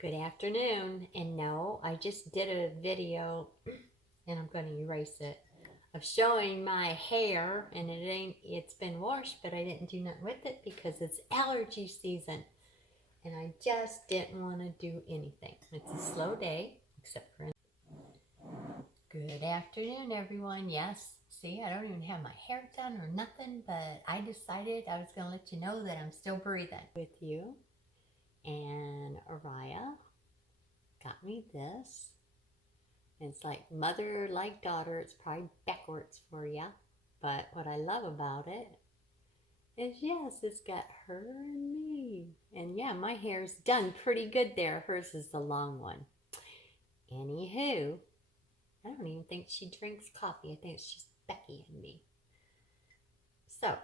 Good afternoon. And no, I just did a video, and I'm going to erase it, of showing my hair, and it's been washed, but I didn't do nothing with it because it's allergy season. And I just didn't want to do anything. It's a slow day, except for. Good afternoon, everyone. Yes, see, I don't even have my hair done or nothing, but I decided I was going to let you know that I'm still breathing with you. And Araya got me this. It's like mother like daughter. It's probably backwards for you. But what I love about it is, yes, it's got her and me. And yeah, my hair's done pretty good there. Hers is the long one. Anywho, I don't even think she drinks coffee. I think it's just Becky and me. So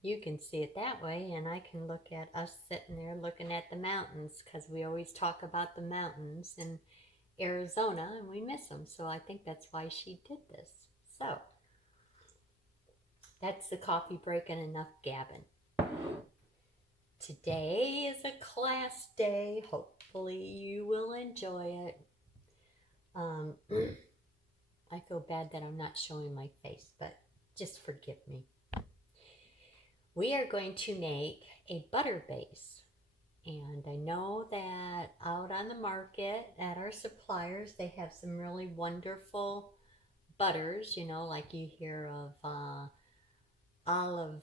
you can see it that way, and I can look at us sitting there looking at the mountains, because we always talk about the mountains in Arizona and we miss them. So I think that's why she did this. So that's the coffee break and enough gabbing. Today is a class day. Hopefully you will enjoy it. I feel bad that I'm not showing my face, but just forgive me. We are going to make a butter base. And I know that out on the market at our suppliers, they have some really wonderful butters, like you hear of olive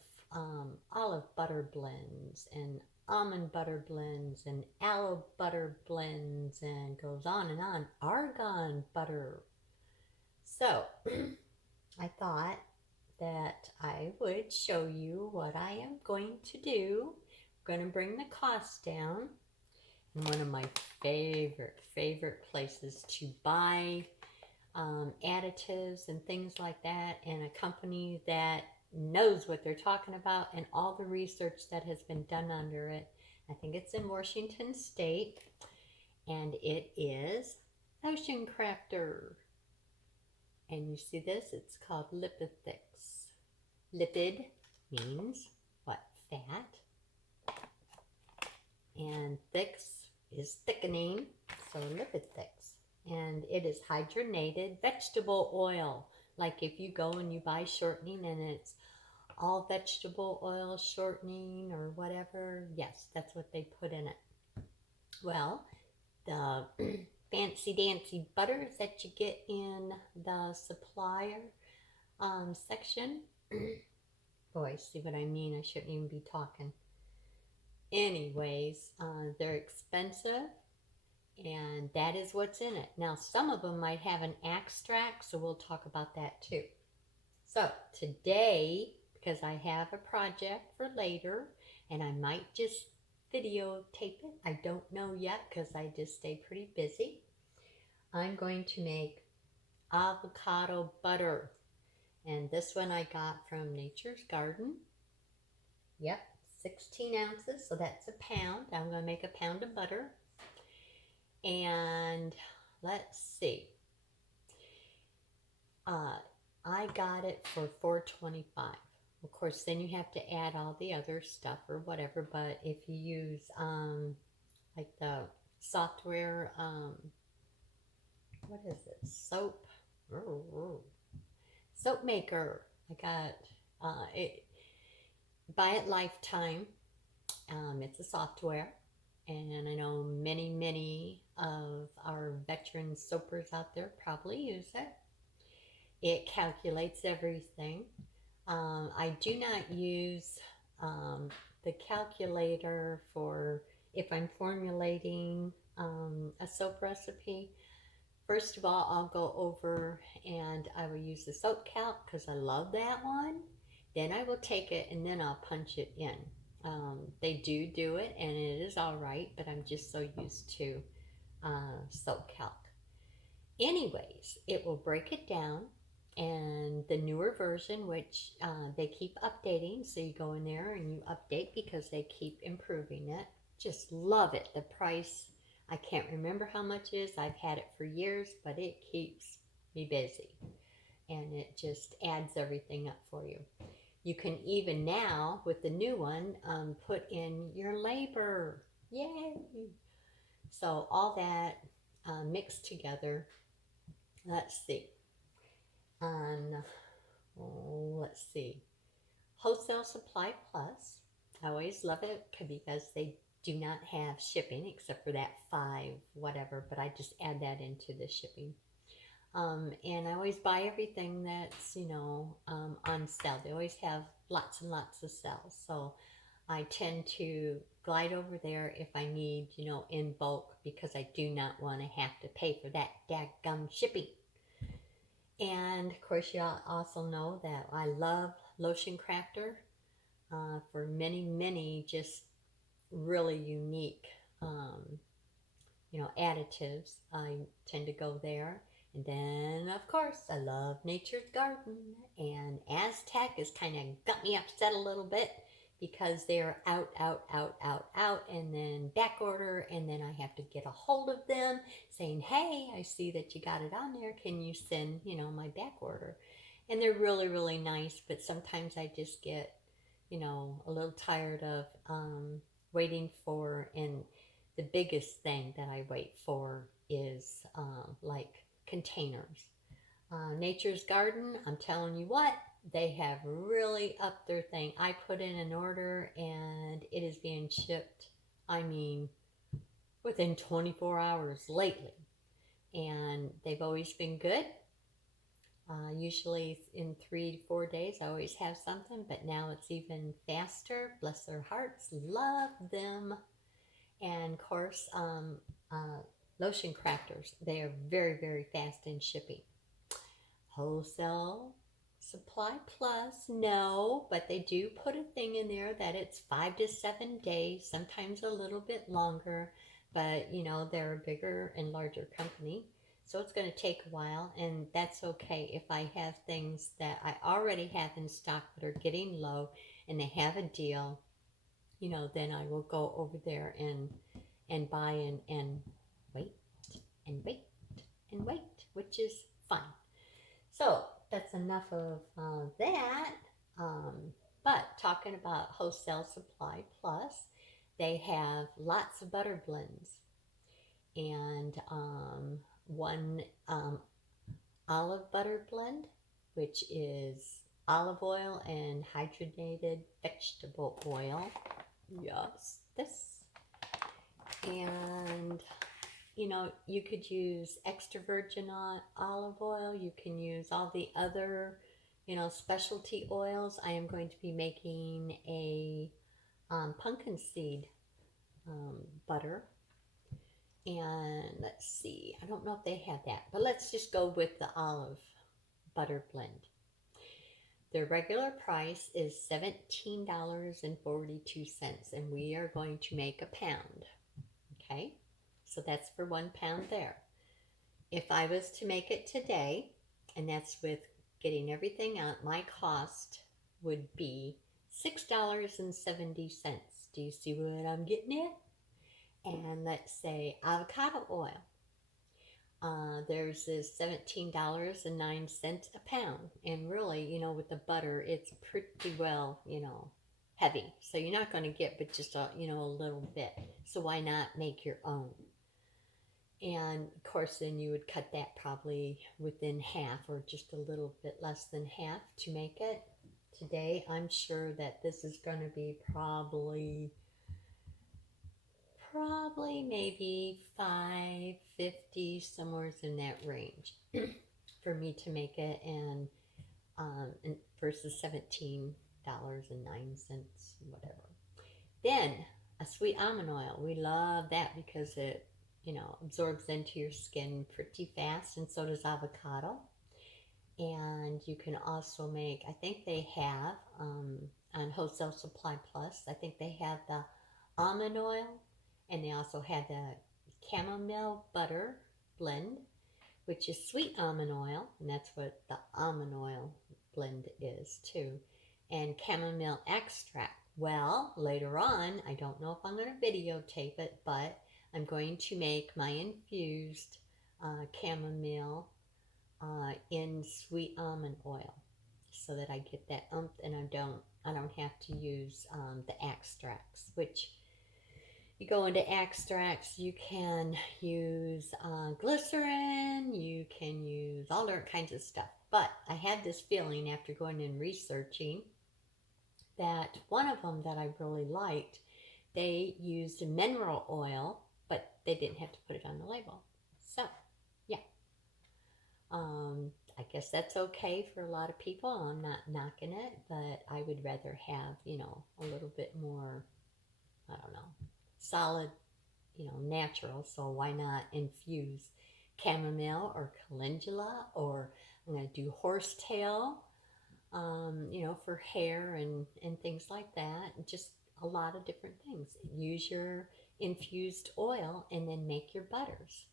butter blends and almond butter blends and aloe butter blends, and goes on and on. Argan butter. So I thought that I would show you what I am going to do. I'm going to bring the cost down. And one of my favorite places to buy additives and things like that, and a company that knows what they're talking about and all the research that has been done under it. I think it's in Washington State, and it is Ocean Crafter. And you see this? It's called Lipithix. Lipid means what? Fat. And thix is thickening, so Lipithix. And it is hydrogenated vegetable oil. Like if you go and you buy shortening and it's all vegetable oil shortening or whatever, yes, that's what they put in it. Well, the fancy dancy butters that you get in the supplier section. Boy, see what I mean? I shouldn't even be talking. Anyways, they're expensive, and that is what's in it. Now, some of them might have an extract, so we'll talk about that too. So today, because I have a project for later, and I might just videotape it, I don't know yet because I just stay pretty busy. I'm going to make avocado butter, and this one I got from Nature's Garden. Yep, 16 ounces, so that's a pound. I'm going to make a pound of butter. And let's see. I got it for $4.25. Of course, then you have to add all the other stuff or whatever. But if you use like the software, what is it? Soap maker. I got it by it Lifetime. It's a software. And I know many of our veteran soapers out there probably use it. It calculates everything. I do not use the calculator for if I'm formulating a soap recipe. First of all, I'll go over and I will use the soap calc because I love that one. Then I will take it and then I'll punch it in. They do it, and it is all right, but I'm just so used to soap calc. Anyways, it will break it down, and the newer version, which they keep updating, so you go in there and you update because they keep improving it. Just love it. The price, I can't remember how much it is. I've had it for years, but it keeps me busy, and it just adds everything up for you. You can even now, with the new one, put in your labor. Yay! So all that mixed together. Let's see. On let's see. Wholesale Supply Plus. I always love it because they do not have shipping except for that five whatever, but I just add that into the shipping. And I always buy everything that's, on sale. They always have lots and lots of sales. So I tend to glide over there if I need, in bulk because I do not want to have to pay for that daggum shipping. And of course, you also know that I love Lotion Crafter for many, many just really unique, additives. I tend to go there. And then, of course, I love Nature's Garden. And Aztec has kind of got me upset a little bit because they're out, out, out, out, out, and then back order. And then I have to get a hold of them saying, hey, I see that you got it on there. Can you send, my back order? And they're really, really nice. But sometimes I just get, a little tired of waiting for, and the biggest thing that I wait for is like containers. Nature's Garden, I'm telling you what, they have really upped their thing. I put in an order and it is being shipped, I mean, within 24 hours lately. And they've always been good. Usually in 3 to 4 days, I always have something, but now it's even faster. Bless their hearts, love them. And of course, Lotion Crafters, they are very, very fast in shipping. Wholesale Supply Plus, no, but they do put a thing in there that it's 5 to 7 days, sometimes a little bit longer, but they're a bigger and larger company. So it's going to take a while, and that's okay. If I have things that I already have in stock that are getting low and they have a deal, then I will go over there and buy and wait and wait and wait, which is fine. So that's enough of that. But talking about Wholesale Supply Plus, they have lots of butter blends and one olive butter blend, which is olive oil and hydrogenated vegetable oil. Yes, this. And you could use extra virgin olive oil. You can use all the other, specialty oils. I am going to be making a pumpkin seed butter. And let's see, I don't know if they have that, but let's just go with the olive butter blend. Their regular price is $17.42, and we are going to make a pound. Okay, so that's for 1 pound there. If I was to make it today, and that's with getting everything out, my cost would be $6.70. Do you see what I'm getting at? And let's say avocado oil. There's this $17.09 a pound. And really, with the butter, it's pretty well, heavy. So you're not going to get but just a little bit. So why not make your own? And of course, then you would cut that probably within half or just a little bit less than half to make it. Today, I'm sure that this is going to be probably maybe $5.50, somewhere in that range for me to make it, and versus $17.09, whatever. Then a sweet almond oil. We love that because it absorbs into your skin pretty fast, and so does avocado. And you can also make, I think they have on Wholesale Supply Plus, I think they have the almond oil, and they also have the chamomile butter blend, which is sweet almond oil, and that's what the almond oil blend is too, and chamomile extract. Well, later on, I don't know if I'm going to videotape it, but I'm going to make my infused chamomile in sweet almond oil, so that I get that and I don't have to use the extracts, which you go into extracts, you can use glycerin, you can use all different kinds of stuff. But I had this feeling after going and researching that one of them that I really liked, they used mineral oil, but they didn't have to put it on the label. So, yeah. I guess that's okay for a lot of people. I'm not knocking it, but I would rather have, a little bit more, I don't know, solid, natural. So why not infuse chamomile or calendula, or I'm going to do horsetail, for hair and things like that. Just a lot of different things. Use your infused oil and then make your butters.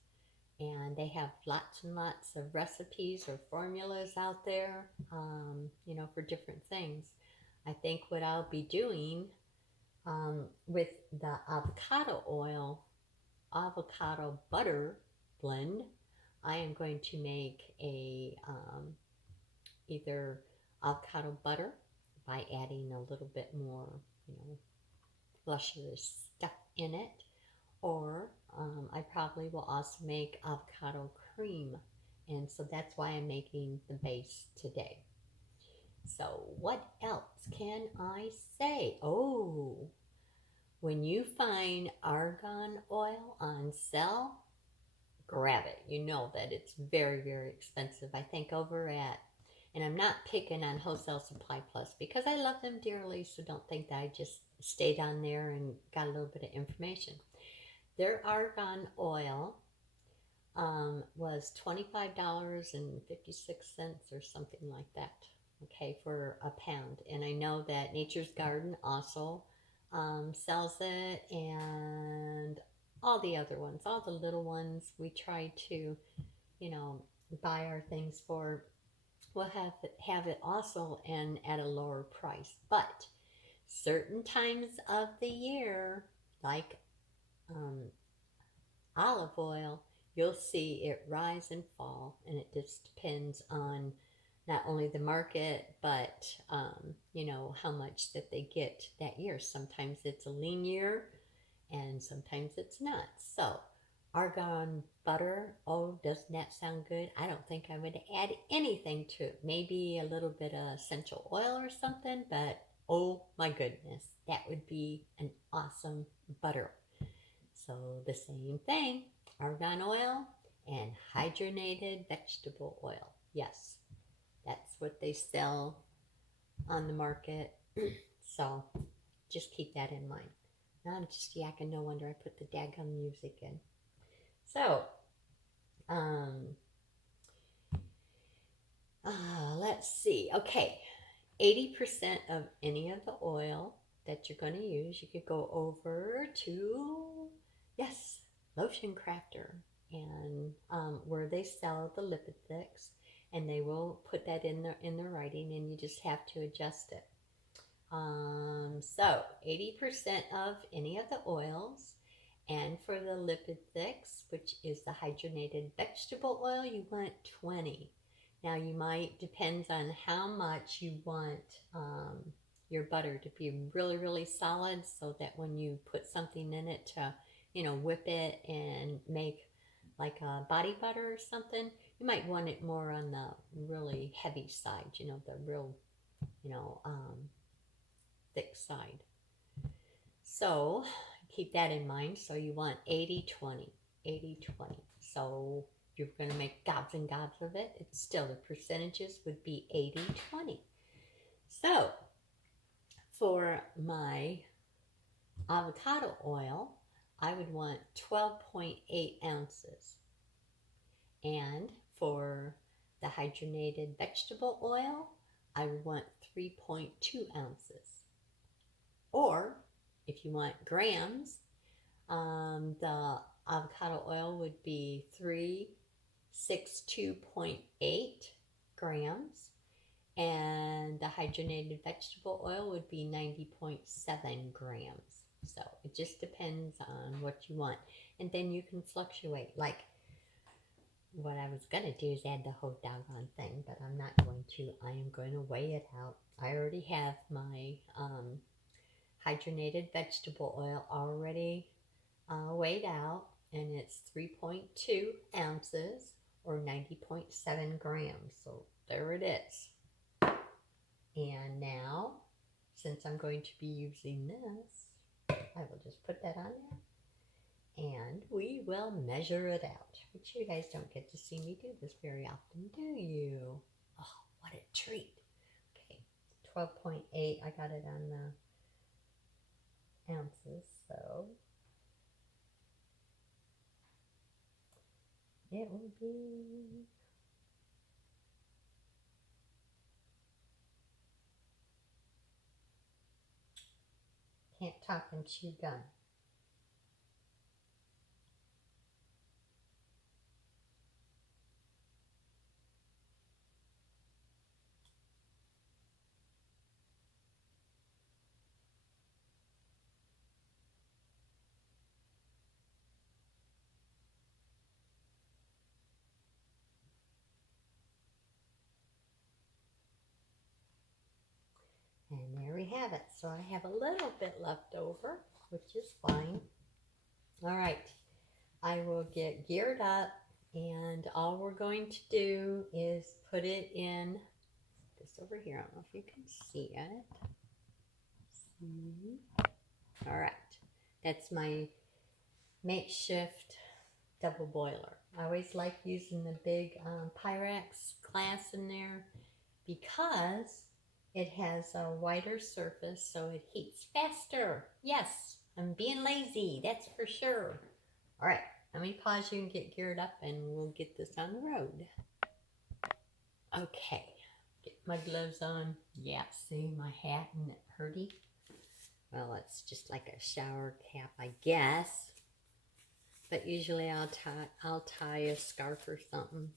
And they have lots and lots of recipes or formulas out there, for different things. I think what I'll be doing with the avocado butter blend, I am going to make a either avocado butter by adding a little bit more, luscious stuff in it, or I probably will also make avocado cream, and so that's why I'm making the base today. So what else can I say? Oh, when you find argan oil on sale, grab it. You know that it's very, very expensive. I think over at, and I'm not picking on Wholesale Supply Plus because I love them dearly, so don't think that I just stayed on there and got a little bit of information. Their argan oil was $25.56 or something like that, okay, for a pound. And I know that Nature's Garden also sells it, and all the other ones, all the little ones we try to, buy our things for. We'll have it also and at a lower price. But certain times of the year, like um, olive oil, you'll see it rise and fall, and it just depends on not only the market, but how much that they get that year. Sometimes it's a lean year, and sometimes it's not. So, argan butter, oh, doesn't that sound good? I don't think I would add anything to it. Maybe a little bit of essential oil or something, but oh my goodness, that would be an awesome butter. So the same thing, argan oil and hydrogenated vegetable oil. Yes, that's what they sell on the market. So just keep that in mind. Now I'm just yakking, no wonder I put the daggum music in. So, let's see. Okay, 80% of any of the oil that you're going to use, you could go over to, yes, Lotion Crafter, and where they sell the lipid thicks, and they will put that in the writing, and you just have to adjust it. So 80% of any of the oils, and for the lipid thicks, which is the hydrogenated vegetable oil, you want 20. Now you might, depends on how much you want your butter to be really, really solid, so that when you put something in it to, whip it and make like a body butter or something, you might want it more on the really heavy side, the real, thick side. So keep that in mind. So you want 80-20, 80-20. So if you're going to make gobs and gobs of it, it's still, the percentages would be 80-20. So for my avocado oil, I would want 12.8 ounces. And for the hydrogenated vegetable oil, I would want 3.2 ounces. Or if you want grams, the avocado oil would be 362.8 grams, and the hydrogenated vegetable oil would be 90.7 grams. So it just depends on what you want. And then you can fluctuate. Like, what I was going to do is add the whole doggone thing, but I'm not going to. I am going to weigh it out. I already have my hydrogenated vegetable oil already weighed out, and it's 3.2 ounces or 90.7 grams. So there it is. And now, since I'm going to be using this, I will just put that on there and we will measure it out. Which you guys don't get to see me do this very often, do you? Oh, what a treat. Okay, 12.8. I got it on the ounces, so it will be can't talk and chew gum. And there we have it. So I have a little bit left over, which is fine. All right, I will get geared up, and all we're going to do is put it in this over here. I don't know if you can see it. See? All right, that's my makeshift double boiler. I always like using the big Pyrex glass in there because it has a wider surface, so it heats faster. Yes, I'm being lazy, that's for sure. All right, let me pause you and get geared up, and we'll get this on the road. Okay, get my gloves on. Yeah, see my hat and it hurty? Well, it's just like a shower cap, I guess. But usually I'll tie a scarf or something.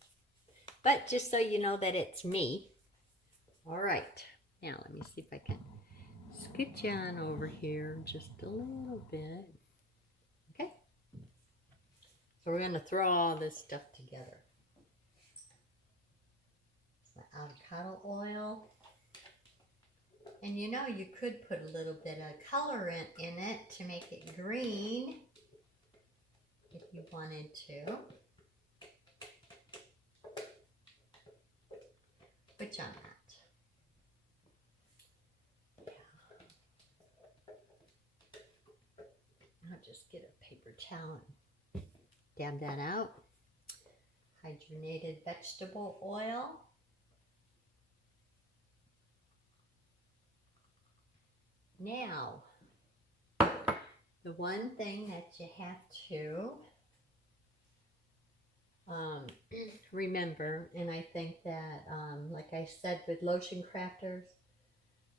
But just so you know that it's me. All right. Now let me see if I can scoot you on over here just a little bit. Okay. So we're going to throw all this stuff together. It's the avocado oil. And you know, you could put a little bit of colorant in it to make it green if you wanted to. Which I'm not. I'll just get a paper towel and dab that out. Hydrogenated vegetable oil. Now, the one thing that you have to remember, and I think that, like I said with lotion crafters,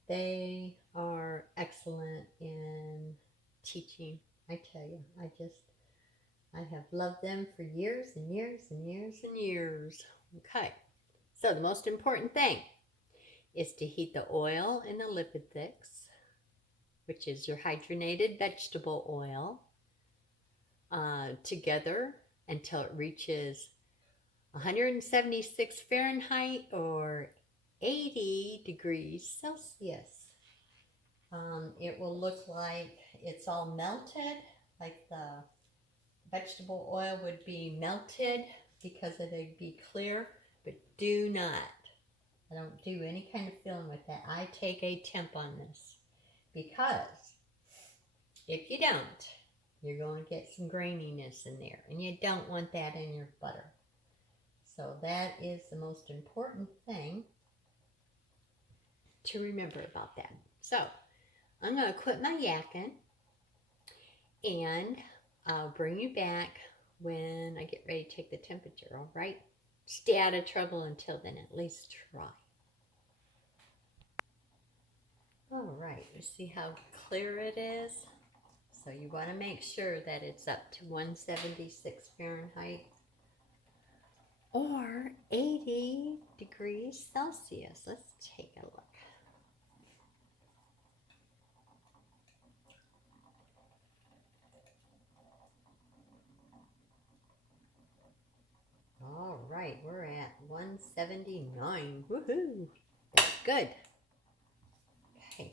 they are excellent in teaching. I tell you, I have loved them for years and years and years and years. Okay, so the most important thing is to heat the oil in the lipid thicks, which is your hydrogenated vegetable oil, together until it reaches 176 Fahrenheit or 80 degrees Celsius. It will look like it's all melted, like the vegetable oil would be melted because it'd be clear, but do not. I don't do any kind of filling with that. I take a temp on this because if you don't, you're going to get some graininess in there, and you don't want that in your butter. So that is the most important thing to remember about that. So I'm going to quit my yakking, and I'll bring you back when I get ready to take the temperature, all right? Stay out of trouble until then, at least try. All right, you see how clear it is? So you want to make sure that it's up to 176 Fahrenheit or 80 degrees Celsius. Let's take a look. All right, we're at 179. Woohoo! That's good. Okay.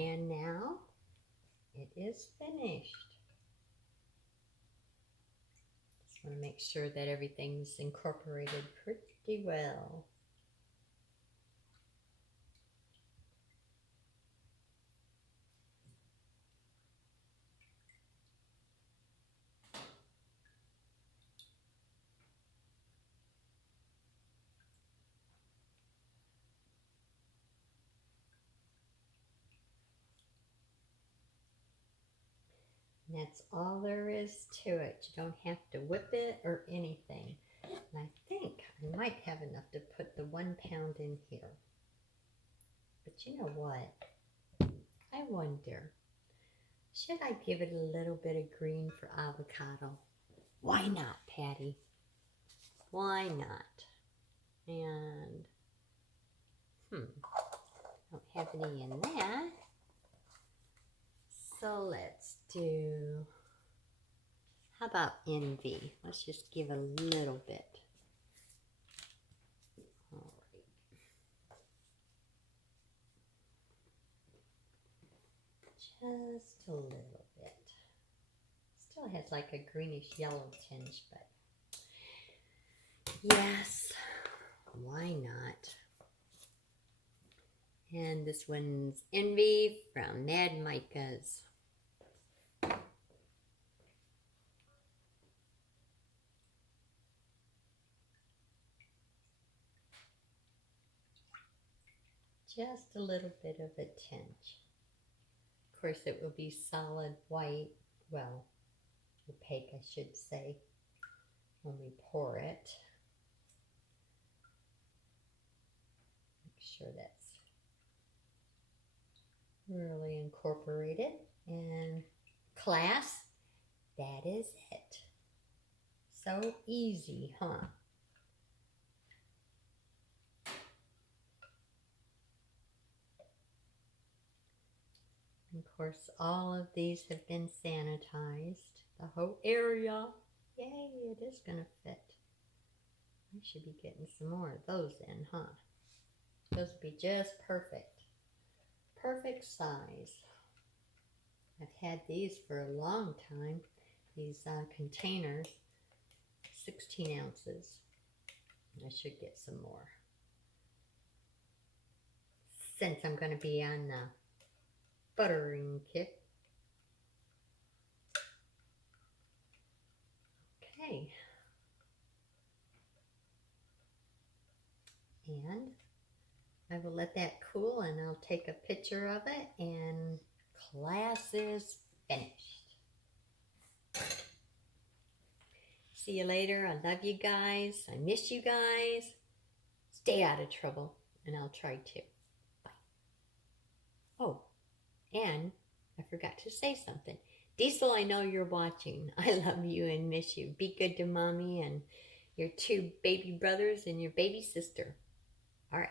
And now it is finished. Just want to make sure that everything's incorporated pretty well. And that's all there is to it. You don't have to whip it or anything. And I think I might have enough to put the 1 pound in here. But you know what? I wonder, should I give it a little bit of green for avocado? Why not, Patty? Why not? And, don't have any in that. So let's do, how about envy? Let's just give a little bit. All right. Just a little bit. Still has like a greenish yellow tinge, but yes, why not? And this one's Envy from Mad Micah's. Just a little bit of a tinge. Of course, it will be solid white, well, opaque, I should say, when we pour it. Make sure that's really incorporated. And class, that is it. So easy, huh? Of course, all of these have been sanitized. The whole area. Yay, it is going to fit. I should be getting some more of those in, huh? Those would be just perfect. Perfect size. I've had these for a long time. These containers, 16 ounces. I should get some more. Since I'm going to be on the buttering kit. Okay. And I will let that cool and I'll take a picture of it, and class is finished. See you later. I love you guys. I miss you guys. Stay out of trouble, and I'll try to. Bye. Oh, and I forgot to say something. Diesel, I know you're watching. I love you and miss you. Be good to Mommy and your 2 baby brothers and your baby sister. All right.